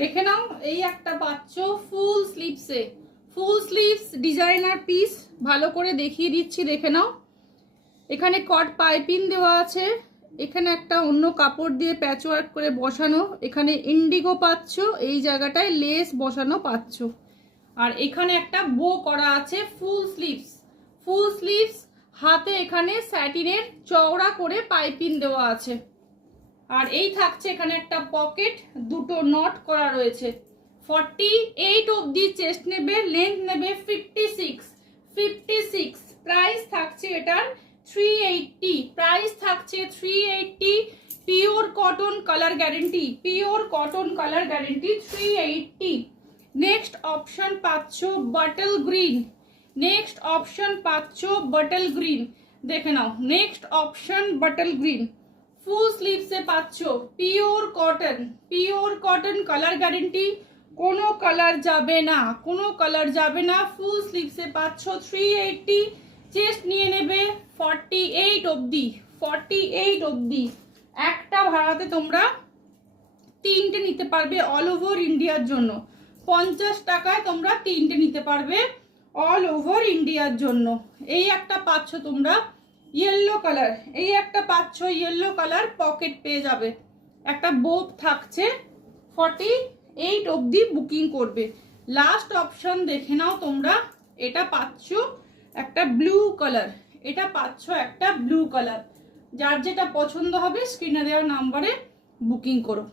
দেখে নাও, এই একটা পাচ্ছ ফুল স্লিভসে, ফুল স্লিভস ডিজাইনার পিস। ভালো করে দেখিয়ে দিচ্ছি, দেখে নাও। এখানে কট পাইপিং দেওয়া আছে, এখানে একটা অন্য কাপড় দিয়ে প্যাচওয়ার্ক করে বসানো, এখানে ইন্ডিগো পাচ্ছ, এই জায়গাটায় লেস বসানো পাচ্ছ। আর এখানে একটা বো করা আছে ফুল স্লিভস, ফুল স্লিভস হাতে এখানে স্যাটিনের চওড়া করে পাইপিং দেওয়া আছে। আর এই থাকছে এখানে একটা পকেট, দুটো নট করা রয়েছে। 48 অবধি চেস্ট নেবে, লেন্থ নেবে 56। প্রাইস থাকছে এটার 380, প্রাইস থাকছে 380। Pure cotton colour guarantee, pure cotton colour guarantee 380। Next option পাচ্ছ বটল গ্রিন, নেক্সট অপশন পাচ্ছ বটল গ্রিন, দেখে নাও। নেক্সট অপশন বটল গ্রিন, ফুল স্লিভসে পাচ্ছ, পিওর কটন কালার গ্যারেন্টি, কোনো কালার যাবে না, কোনো কালার যাবে না। ফুল স্লিভসে পাচ্ছ 380। চেস্ট নিয়ে নেবে 48 অবধি, 48 অবধি। একটা ভাড়াতে তোমরা তিনটে নিতে পারবে অল ওভার ইন্ডিয়ার জন্য। 50 টাকায় তোমরা তিনটে নিতে পারবে অল ওভার ইন্ডিয়ার জন্য। এই একটা পাচ্ছ তোমরা ইয়েলো কালার, এই একটা পাচ্ছ ইয়েলো কালার, পকেট পেয়ে যাবে, একটা বোপ থাকছে। 48 অবধি বুকিং করবে। লাস্ট অপশন দেখে নাও তোমরা, এটা পাচ্ছ একটা ব্লু কালার, এটা পাচ্ছ একটা ব্লু কালার। যার যেটা পছন্দ হবে স্ক্রিনে দেওয়া নাম্বারে বুকিং করো।